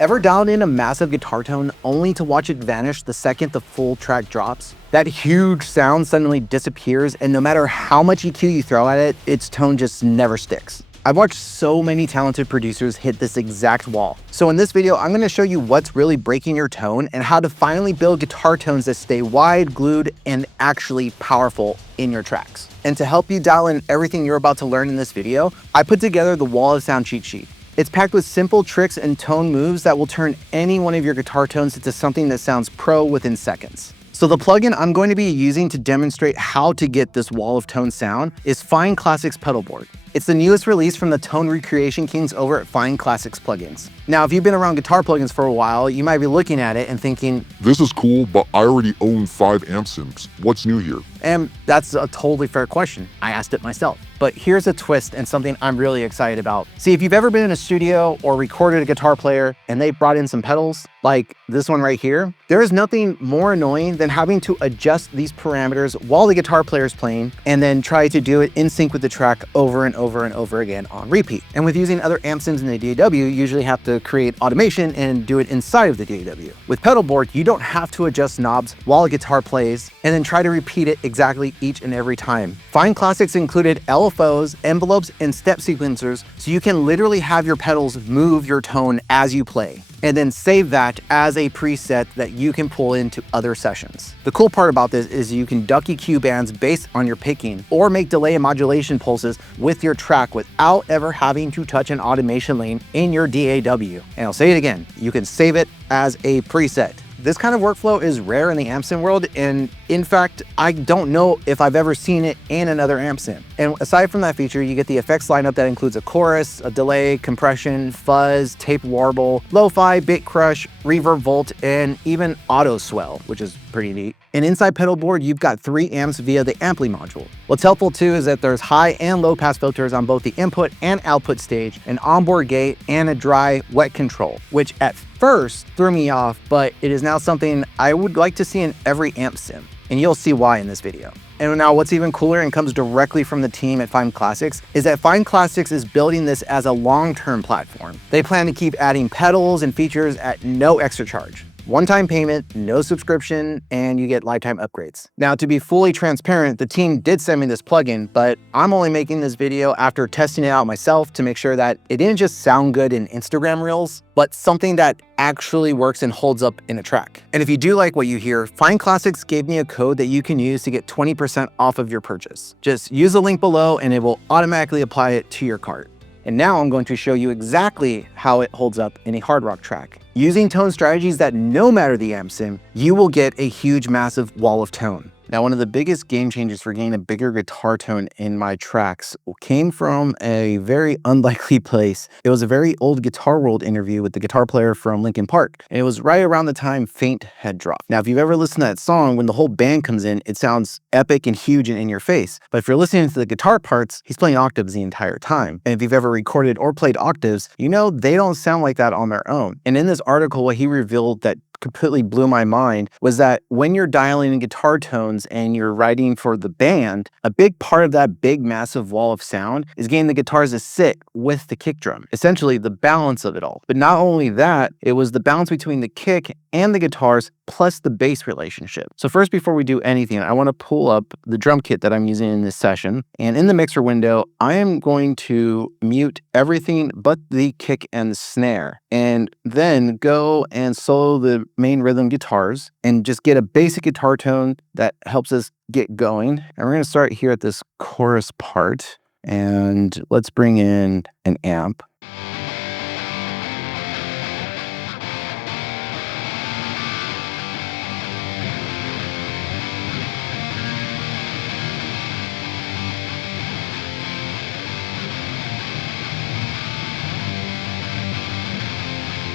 Ever dialed in a massive guitar tone only to watch it vanish the second the full track drops? That huge sound suddenly disappears, and no matter how much EQ you throw at it, its tone just never sticks. I've watched so many talented producers hit this exact wall. So in this video, I'm gonna show you what's really breaking your tone and how to finally build guitar tones that stay wide, glued, and actually powerful in your tracks. And to help you dial in everything you're about to learn in this video, I put together the Wall of Sound cheat sheet. It's packed with simple tricks and tone moves that will turn any one of your guitar tones into something that sounds pro within seconds. So the plugin I'm going to be using to demonstrate how to get this wall of tone sound is Fine Classics Pedalboard. It's the newest release from the tone recreation kings over at Fine Classics Plugins. Now, if you've been around guitar plugins for a while, you might be looking at it and thinking, this is cool, but I already own 5 amp sims. What's new here? And that's a totally fair question. I asked it myself. But here's a twist and something I'm really excited about. See, if you've ever been in a studio or recorded a guitar player and they brought in some pedals, like this one right here, there is nothing more annoying than having to adjust these parameters while the guitar player is playing and then try to do it in sync with the track over and over and over again on repeat. And with using other amp sims in the DAW, you usually have to create automation and do it inside of the DAW. With Pedalboard, you don't have to adjust knobs while a guitar plays and then try to repeat it exactly each and every time. Fine Classics included LFOs, envelopes, and step sequencers, so you can literally have your pedals move your tone as you play, and then save that as a preset that you can pull into other sessions. The cool part about this is you can duck EQ bands based on your picking or make delay and modulation pulses with your track without ever having to touch an automation lane in your DAW. And I'll say it again, you can save it as a preset. This kind of workflow is rare in the amp sim world, and in fact, I don't know if I've ever seen it in another amp sim. And aside from that feature, you get the effects lineup that includes a chorus, a delay, compression, fuzz, tape warble, lo-fi, bit crush, reverb volt, and even auto swell, which is pretty neat. And inside Pedalboard, you've got 3 amps via the Ampli module. What's helpful too is that there's high and low pass filters on both the input and output stage, an onboard gate, and a dry wet control, which at first threw me off, but it is now something I would like to see in every amp sim, and you'll see why in this video. And now what's even cooler and comes directly from the team at Fine Classics is that Fine Classics is building this as a long-term platform. They plan to keep adding pedals and features at no extra charge. One-time payment, no subscription, and you get lifetime upgrades. Now, to be fully transparent, the team did send me this plugin, but I'm only making this video after testing it out myself to make sure that it didn't just sound good in Instagram Reels, but something that actually works and holds up in a track. And if you do like what you hear, Fine Classics gave me a code that you can use to get 20% off of your purchase. Just use the link below and it will automatically apply it to your cart. And now I'm going to show you exactly how it holds up in a hard rock track. Using tone strategies that no matter the amp sim, you will get a huge, massive wall of tone. Now, one of the biggest game changers for getting a bigger guitar tone in my tracks came from a very unlikely place. It was a very old Guitar World interview with the guitar player from Linkin Park. And it was right around the time Faint had dropped. Now, if you've ever listened to that song, when the whole band comes in, it sounds epic and huge and in your face. But if you're listening to the guitar parts, he's playing octaves the entire time. And if you've ever recorded or played octaves, you know they don't sound like that on their own. And in this article, what he revealed that completely blew my mind was that when you're dialing in guitar tones and you're writing for the band, a big part of that big massive wall of sound is getting the guitars to sit with the kick drum, essentially the balance of it all. But not only that, it was the balance between the kick and the guitars plus the bass relationship. So first, before we do anything, I want to pull up the drum kit that I'm using in this session. And in the mixer window, I am going to mute everything but the kick and the snare, and then go and solo the main rhythm guitars and just get a basic guitar tone that helps us get going. And we're going to start here at this chorus part, and let's bring in an amp.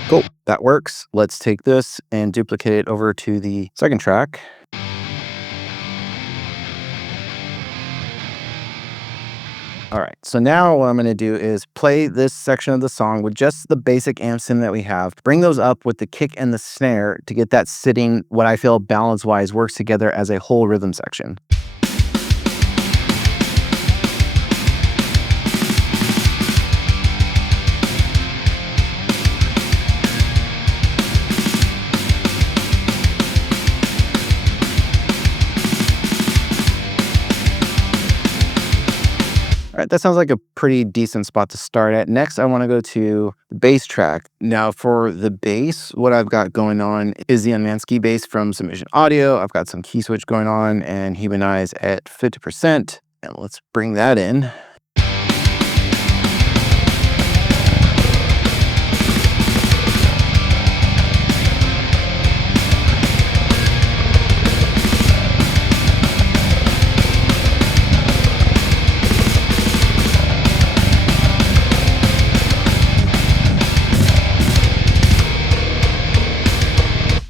Cool, that works. Let's take this and duplicate it over to the second track. All right, so now what I'm gonna do is play this section of the song with just the basic amp sim that we have, bring those up with the kick and the snare to get that sitting, what I feel balance-wise works together as a whole rhythm section. right, that sounds like a pretty decent spot to start at. Next, I want to go to the bass track. Now, for the bass, what I've got going on is the Unmansky bass from Submission Audio. I've got some key switch going on and Humanize at 50%. And let's bring that in.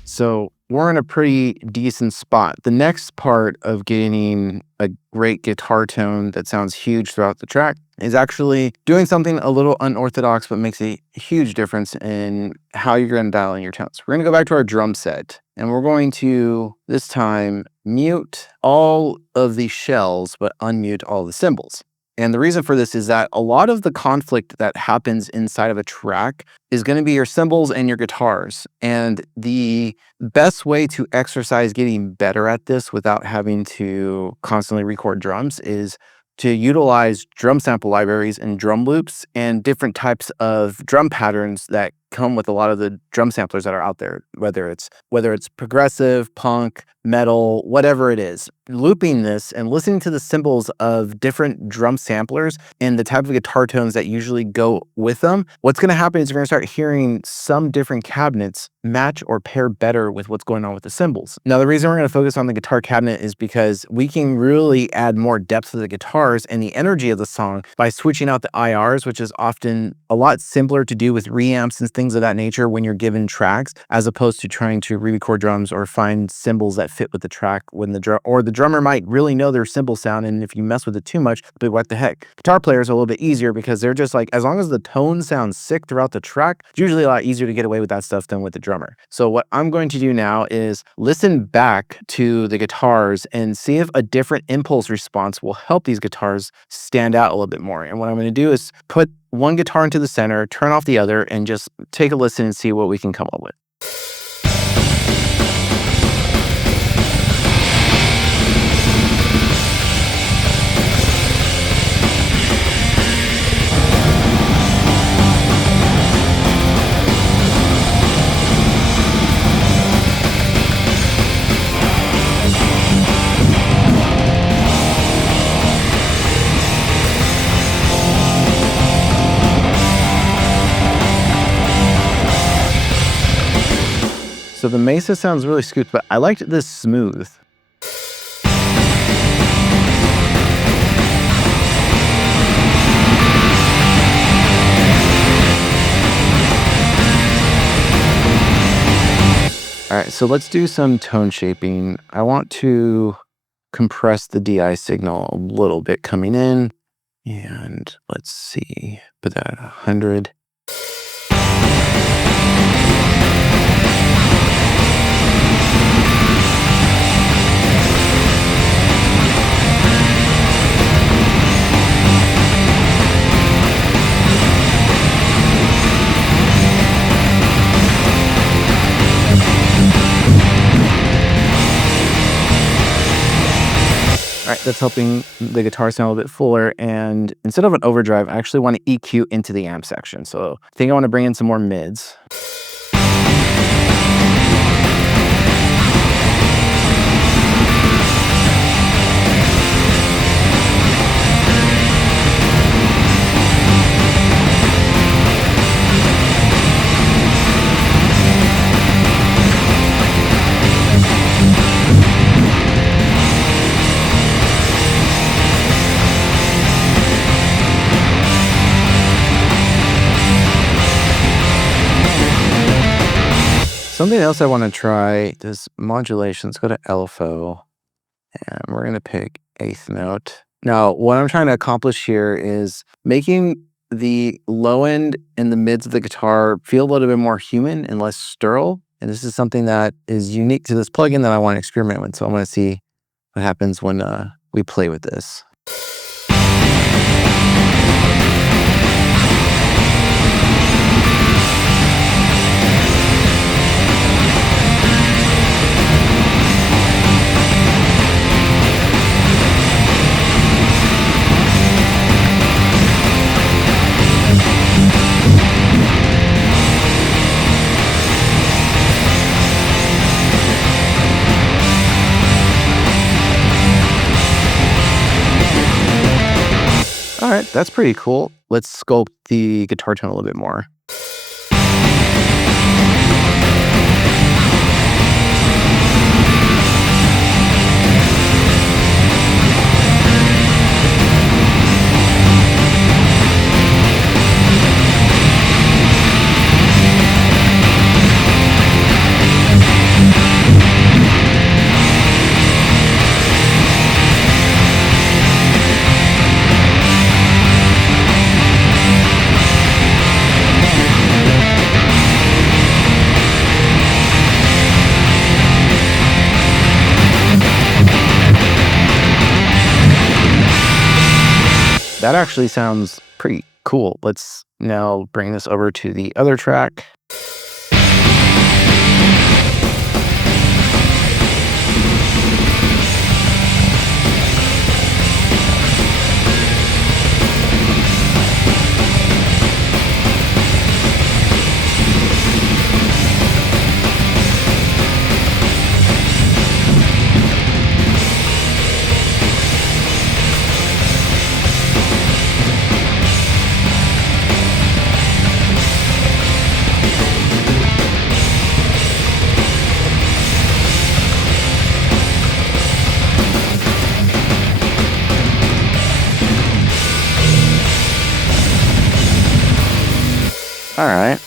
So we're in a pretty decent spot. The next part of getting a great guitar tone that sounds huge throughout the track is actually doing something a little unorthodox, but makes a huge difference in how you're going to dial in your tones. We're going to go back to our drum set, and we're going to, this time, mute all of the shells, but unmute all the cymbals. And the reason for this is that a lot of the conflict that happens inside of a track is going to be your cymbals and your guitars. And the best way to exercise getting better at this without having to constantly record drums is to utilize drum sample libraries and drum loops and different types of drum patterns that come with a lot of the drum samplers that are out there, whether it's progressive, punk, metal, whatever it is. Looping this and listening to the cymbals of different drum samplers and the type of guitar tones that usually go with them, what's going to happen is you're going to start hearing some different cabinets match or pair better with what's going on with the cymbals. Now, the reason we're going to focus on the guitar cabinet is because we can really add more depth to the guitars and the energy of the song by switching out the IRs, which is often a lot simpler to do with reamps and things of that nature when you're given tracks, as opposed to trying to re-record drums or find cymbals that fit with the track when the drummer might really know their cymbal sound, and if you mess with it too much, but what the heck. Guitar players are a little bit easier because they're just like, as long as the tone sounds sick throughout the track, it's usually a lot easier to get away with that stuff than with the drummer. So what I'm going to do now is listen back to the guitars and see if a different impulse response will help these guitars stand out a little bit more. And what I'm going to do is put one guitar into the center, turn off the other, and just take a listen and see what we can come up with. So the Mesa sounds really scooped, but I liked this smooth. All right, so let's do some tone shaping. I want to compress the DI signal a little bit coming in, and let's see, put that at 100. All right, that's helping the guitar sound a little bit fuller. And instead of an overdrive, I actually want to EQ into the amp section. So I think I want to bring in some more mids. Something else I want to try is modulation. Let's go to LFO, and we're going to pick 8th note. Now, what I'm trying to accomplish here is making the low end and the mids of the guitar feel a little bit more human and less sterile. And this is something that is unique to this plugin that I want to experiment with. So I'm going to see what happens when we play with this. That's pretty cool. Let's sculpt the guitar tone a little bit more. That actually sounds pretty cool. Let's now bring this over to the other track. All right.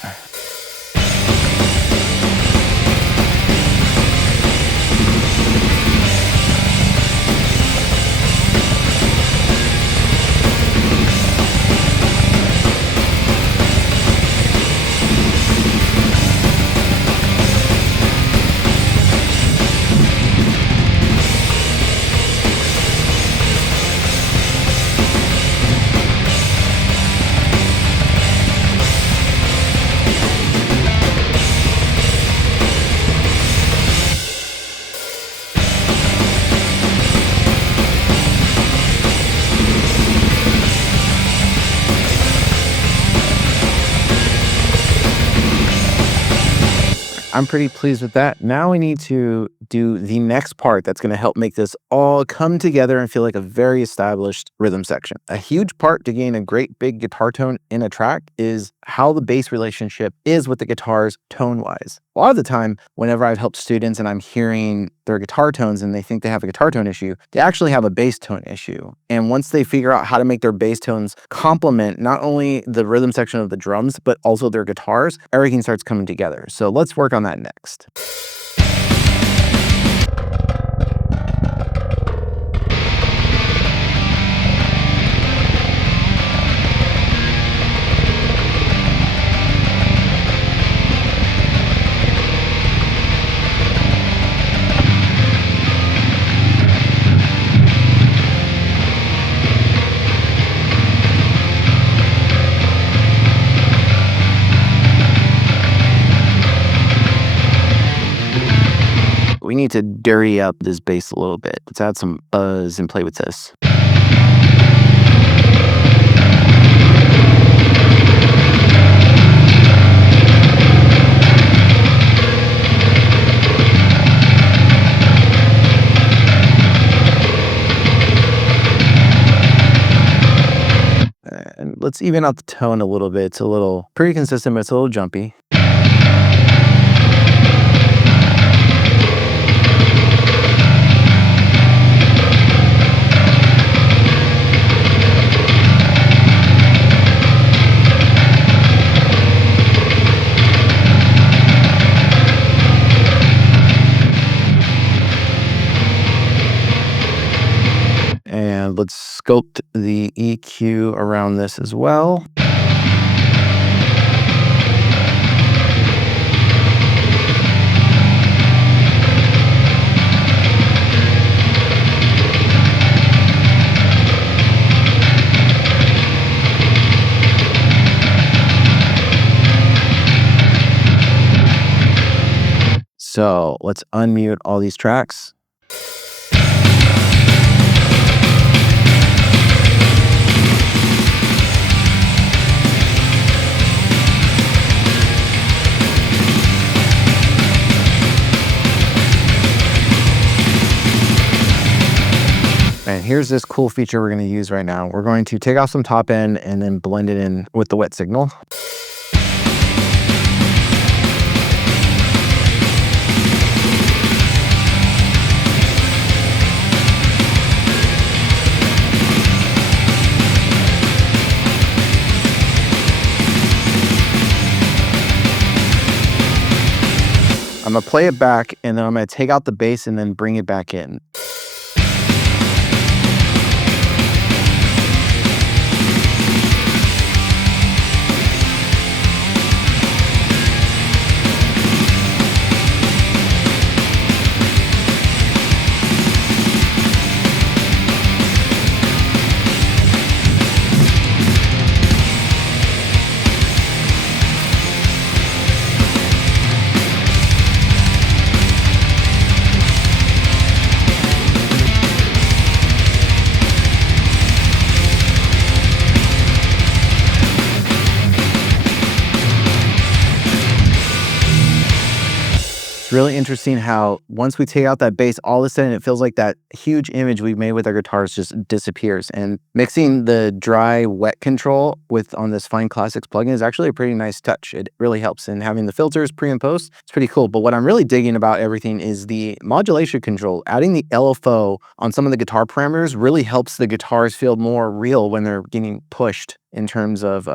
I'm pretty pleased with that. Now we need to do the next part that's going to help make this all come together and feel like a very established rhythm section. A huge part to gain a great big guitar tone in a track is how the bass relationship is with the guitars tone-wise. A lot of the time, whenever I've helped students and I'm hearing their guitar tones and they think they have a guitar tone issue, they actually have a bass tone issue. And once they figure out how to make their bass tones complement not only the rhythm section of the drums, but also their guitars, everything starts coming together. So let's work on that next. We need to dirty up this bass a little bit. Let's add some buzz and play with this. And let's even out the tone a little bit. It's a little pretty consistent, but it's a little jumpy. And let's sculpt the EQ around this as well. So let's unmute all these tracks. And here's this cool feature we're going to use right now. We're going to take off some top end and then blend it in with the wet signal. I'm gonna play it back and then I'm gonna take out the bass and then bring it back in. Really interesting how once we take out that bass, all of a sudden it feels like that huge image we made with our guitars just disappears. And mixing the dry wet control with on this Fine Classics plugin is actually a pretty nice touch. It really helps. And having the filters pre and post, it's pretty cool. But what I'm really digging about everything is the modulation control. Adding the LFO on some of the guitar parameters really helps the guitars feel more real when they're getting pushed in terms of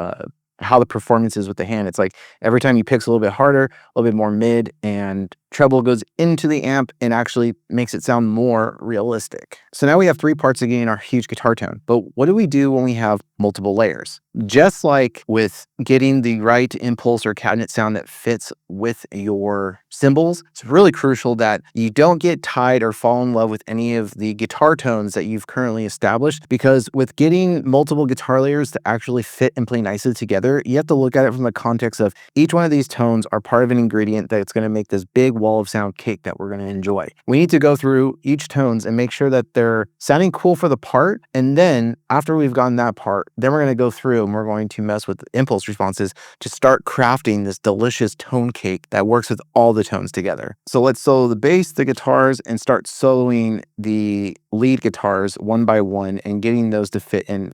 how the performance is with the hand. It's like every time you pick a little bit harder, a little bit more mid, and treble goes into the amp and actually makes it sound more realistic. So now we have 3 parts of getting our huge guitar tone. But what do we do when we have multiple layers? Just like with getting the right impulse or cabinet sound that fits with your cymbals, it's really crucial that you don't get tied or fall in love with any of the guitar tones that you've currently established, because with getting multiple guitar layers to actually fit and play nicely together, you have to look at it from the context of each one of these tones are part of an ingredient that's going to make this big wall of sound cake that we're going to enjoy. We need to go through each tones and make sure that they're sounding cool for the part, and then after we've gotten that part, then we're going to go through and we're going to mess with impulse responses to start crafting this delicious tone cake that works with all the tones together. So let's solo the bass, the guitars, and start soloing the lead guitars one by one and getting those to fit in.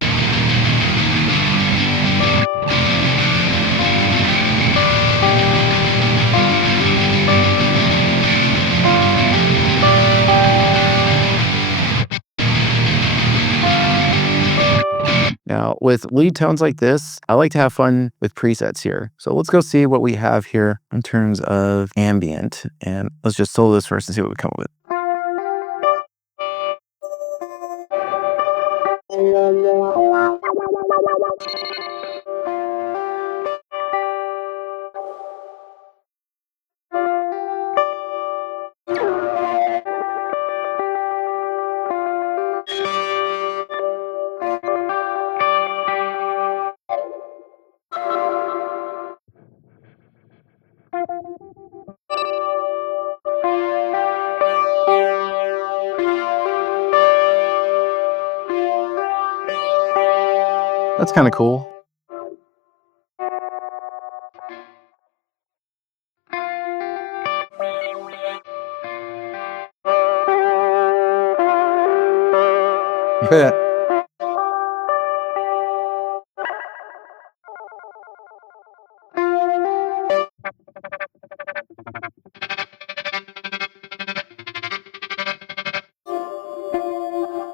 Now, with lead tones like this, I like to have fun with presets here. So let's go see what we have here in terms of ambient. And let's just solo this first and see what we come up with. That's kind of cool. But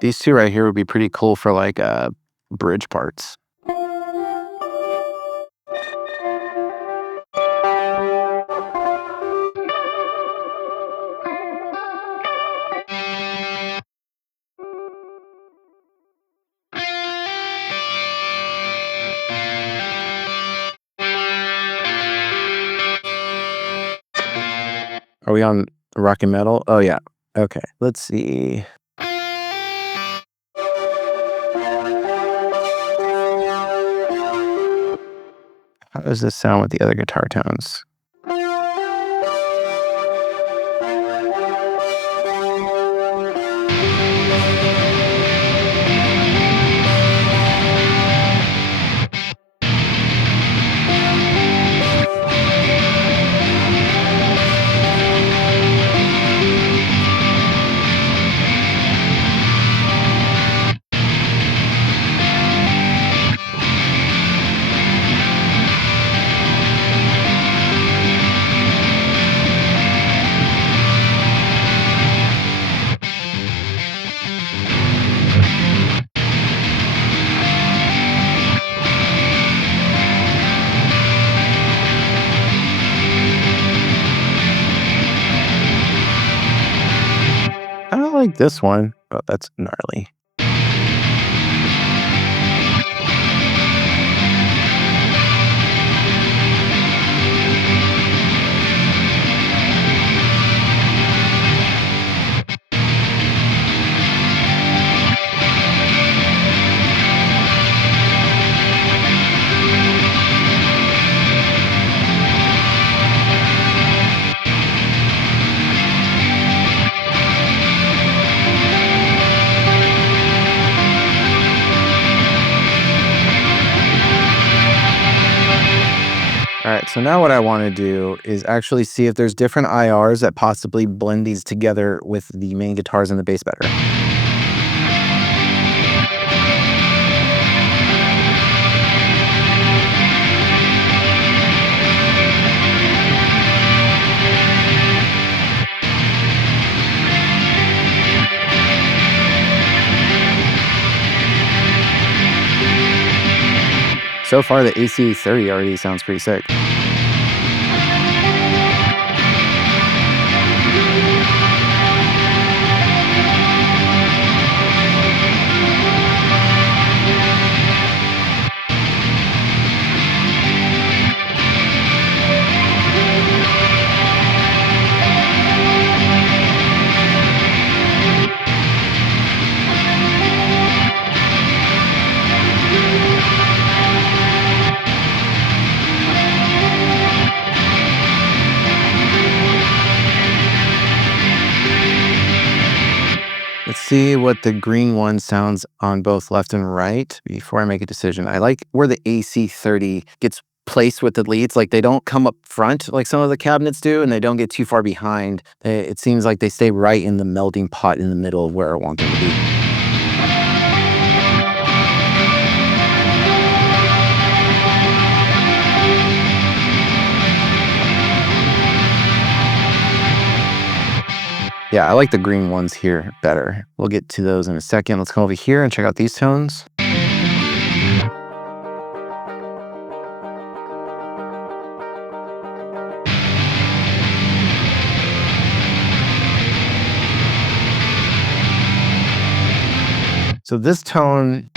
these two right here would be pretty cool for like bridge parts. Are we on rock and metal? Oh yeah. Okay, let's see. How does this sound with the other guitar tones? like this one. Oh, that's gnarly. All right, so now what I want to do is actually see if there's different IRs that possibly blend these together with the main guitars and the bass better. So far, the AC30 already sounds pretty sick. Let's see what the green one sounds on both left and right before I make a decision. I like where the AC30 gets placed with the leads. Like they don't come up front like some of the cabinets do, and they don't get too far behind. It seems like they stay right in the melting pot in the middle of where I want them to be. Yeah, I like the green ones here better. We'll get to those in a second. Let's come over here and check out these tones. So this tone,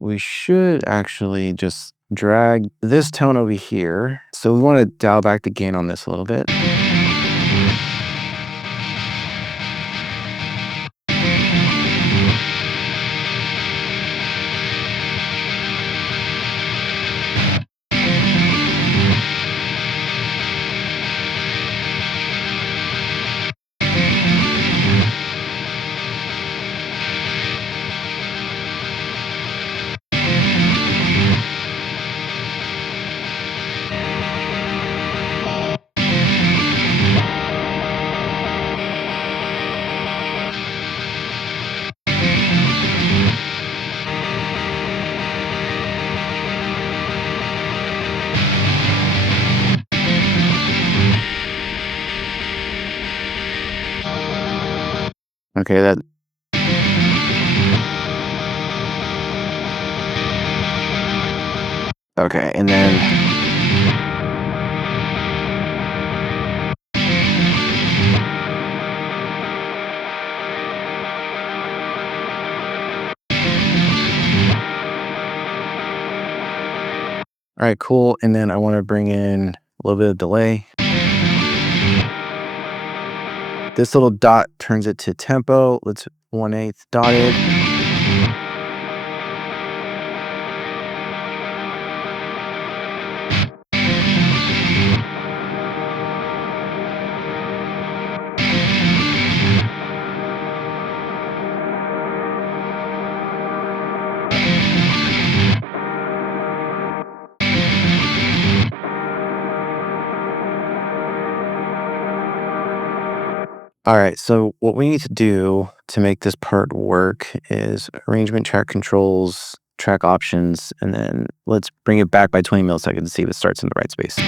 we should actually just drag this tone over here. So we want to dial back the gain on this a little bit. Okay, that. Okay, and then. All right, cool. And then I want to bring in a little bit of delay. This little dot turns it to tempo. Let's 1/8 dotted. All right, so what we need to do to make this part work is arrangement, track controls, track options, and then let's bring it back by 20 milliseconds to see if it starts in the right space.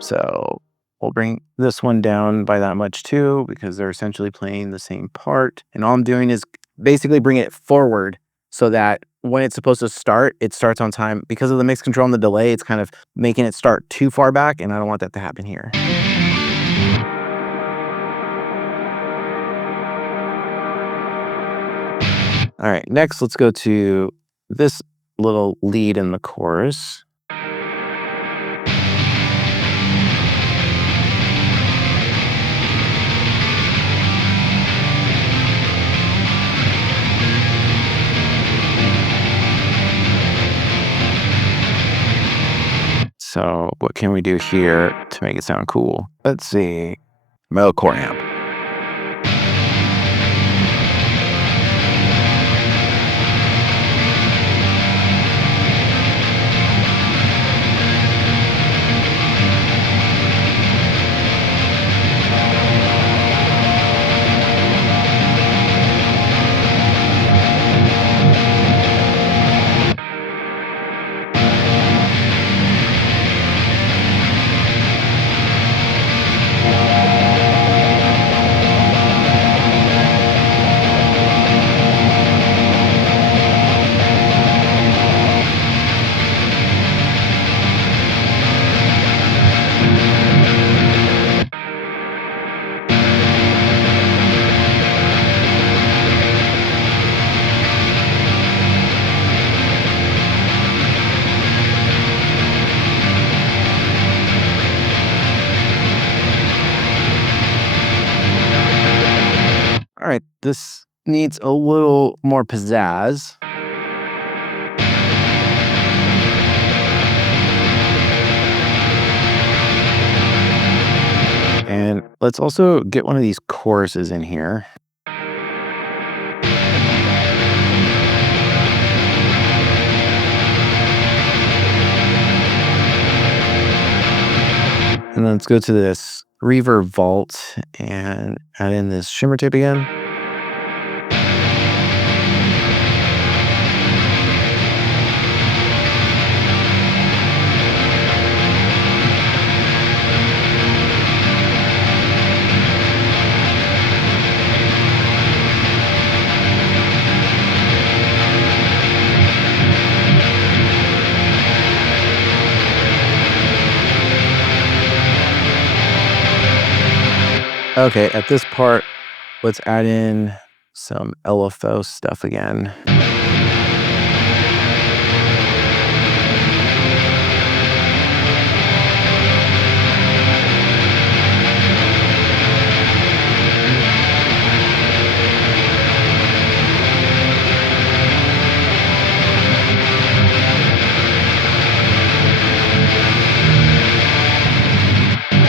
So we'll bring this one down by that much too, because they're essentially playing the same part. And all I'm doing is basically bring it forward so that when it's supposed to start, it starts on time. Because of the mix control and the delay, it's kind of making it start too far back, and I don't want that to happen here. All right, next let's go to this little lead in the chorus. So what can we do here to make it sound cool? Let's see. Metalcore amp. All right, this needs a little more pizzazz. And let's also get one of these choruses in here. And then let's go to this reverb vault and add in this shimmer tape again. Okay, at this part, let's add in some LFO stuff again.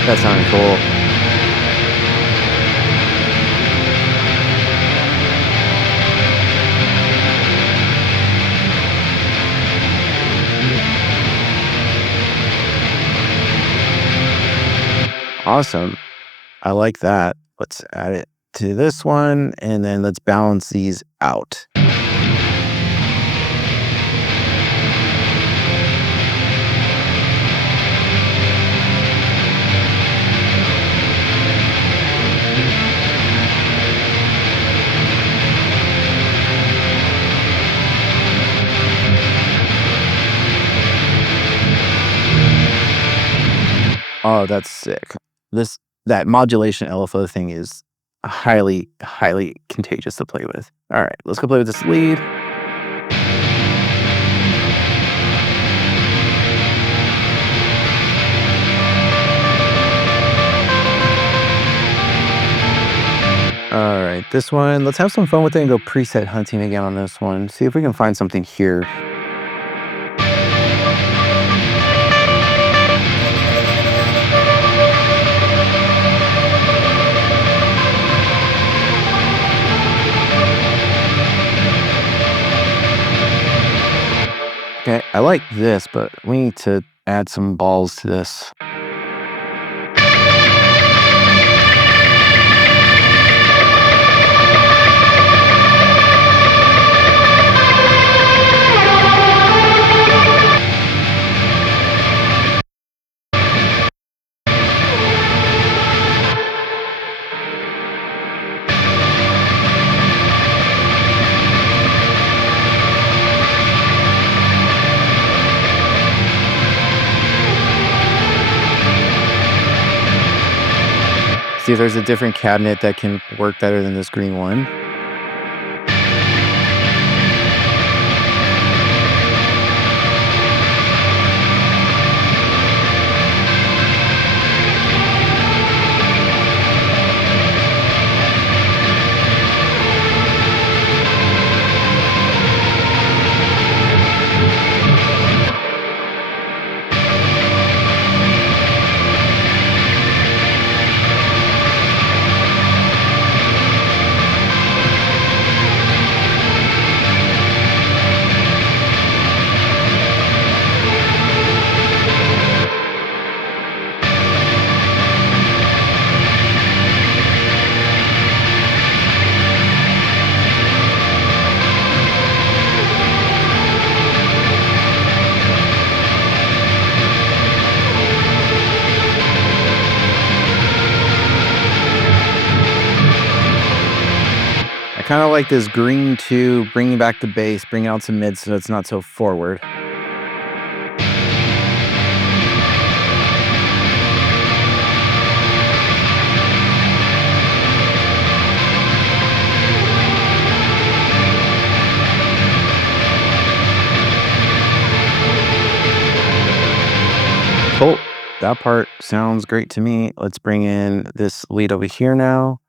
That sounded cool. Awesome. I like that. Let's add it to this one, and then let's balance these out. Oh, that's sick. That modulation LFO thing is highly, highly contagious to play with. All right, let's go play with this lead. All right, this one, let's have some fun with it and go preset hunting again on this one. See if we can find something here. Okay, I like this, but we need to add some balls to this. see if there's a different cabinet that can work better than this green one. I kind of like this green too, bringing back the bass, bring out some mids so it's not so forward. Cool. That part sounds great to me. Let's bring in this lead over here now.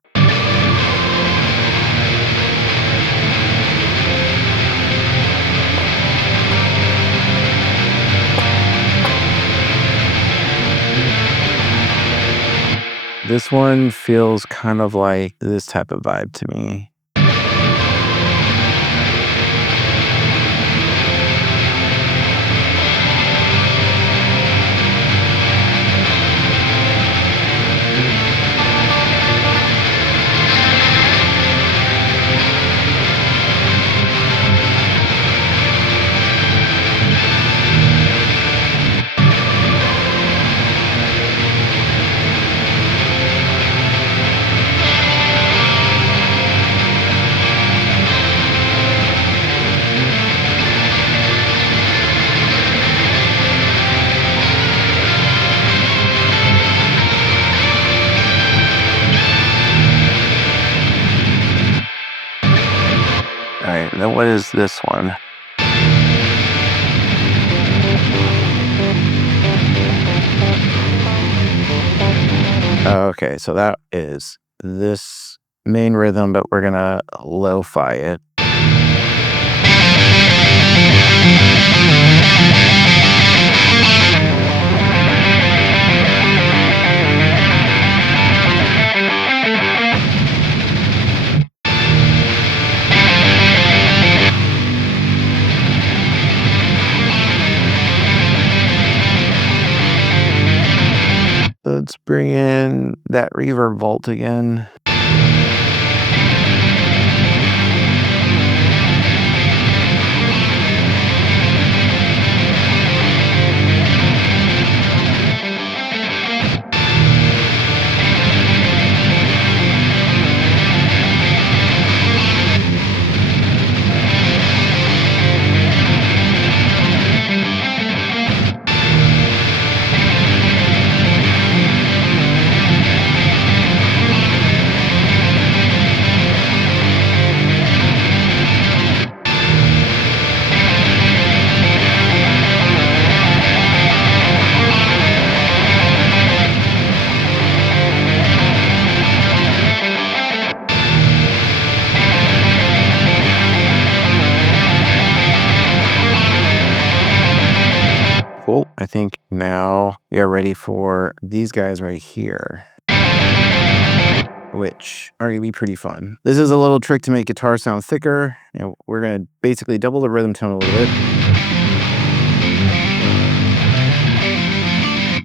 This one feels kind of like this type of vibe to me. All right, then what is this one? Okay, so that is this main rhythm, but we're gonna lo-fi it. Let's bring in that reverb vault again. Cool. I think now we are ready for these guys right here, which are gonna be pretty fun. This is a little trick to make guitar sound thicker. And we're gonna basically double the rhythm tone a little bit.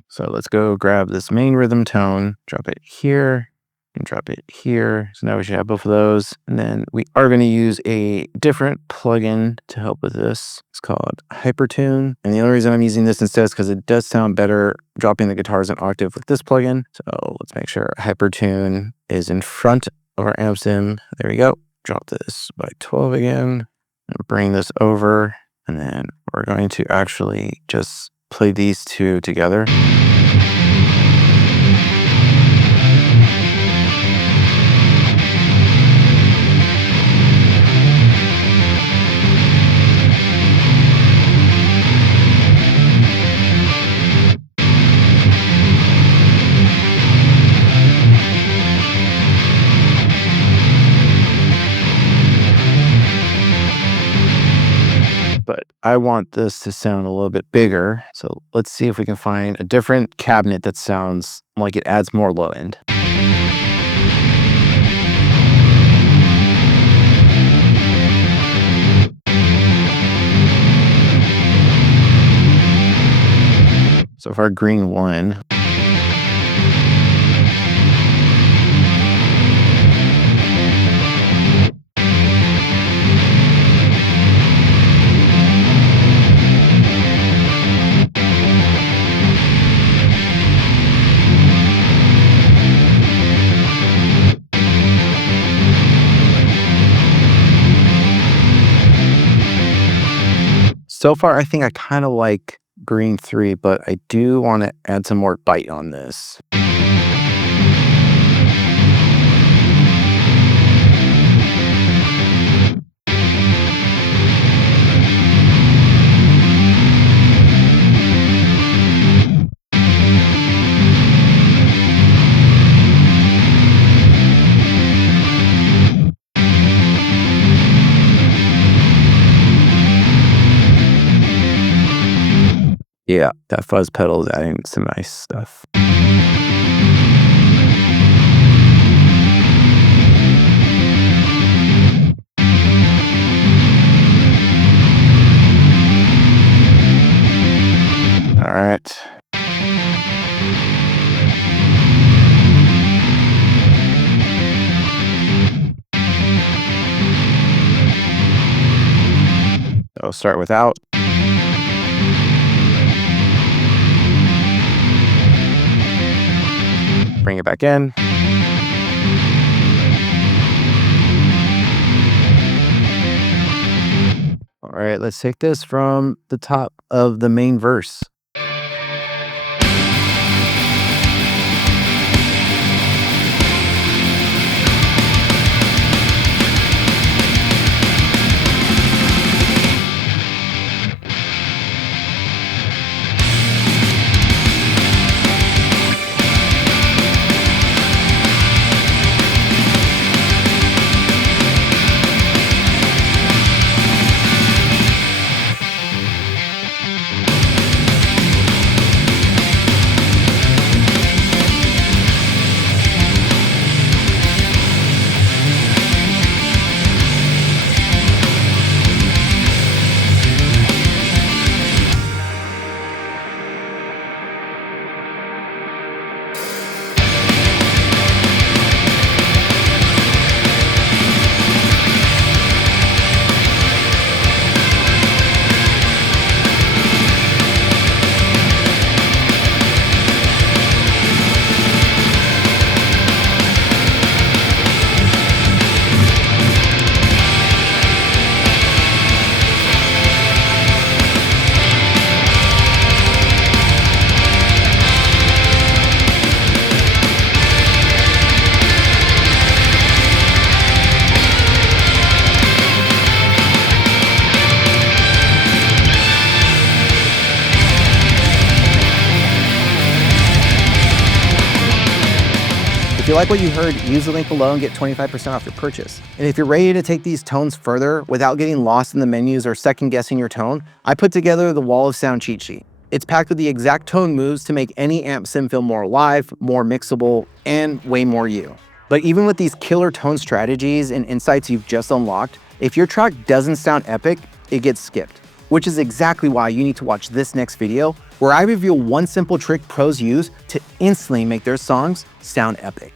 So let's go grab this main rhythm tone, drop it here, and drop it here. So now we should have both of those. And then we are going to use a different plugin to help with this. It's called Hypertune. And the only reason I'm using this instead is because it does sound better dropping the guitars an octave with this plugin. So let's make sure Hypertune is in front of our amp sim. There we go. Drop this by 12 again and bring this over. And then we're going to actually just play these two together. I want this to sound a little bit bigger. So let's see if we can find a different cabinet that sounds like it adds more low end. So for our green one, so far I think I kind of like green 3, but I do want to add some more bite on this. Yeah, that fuzz pedal is adding some nice stuff. All right. I'll start without. Bring it back in. All right, let's take this from the top of the main verse. If you like what you heard, use the link below and get 25% off your purchase. And if you're ready to take these tones further without getting lost in the menus or second guessing your tone, I put together the Wall of Sound cheat sheet. It's packed with the exact tone moves to make any amp sim feel more alive, more mixable, and way more you. But even with these killer tone strategies and insights you've just unlocked, if your track doesn't sound epic, it gets skipped. Which is exactly why you need to watch this next video, where I reveal one simple trick pros use to instantly make their songs sound epic.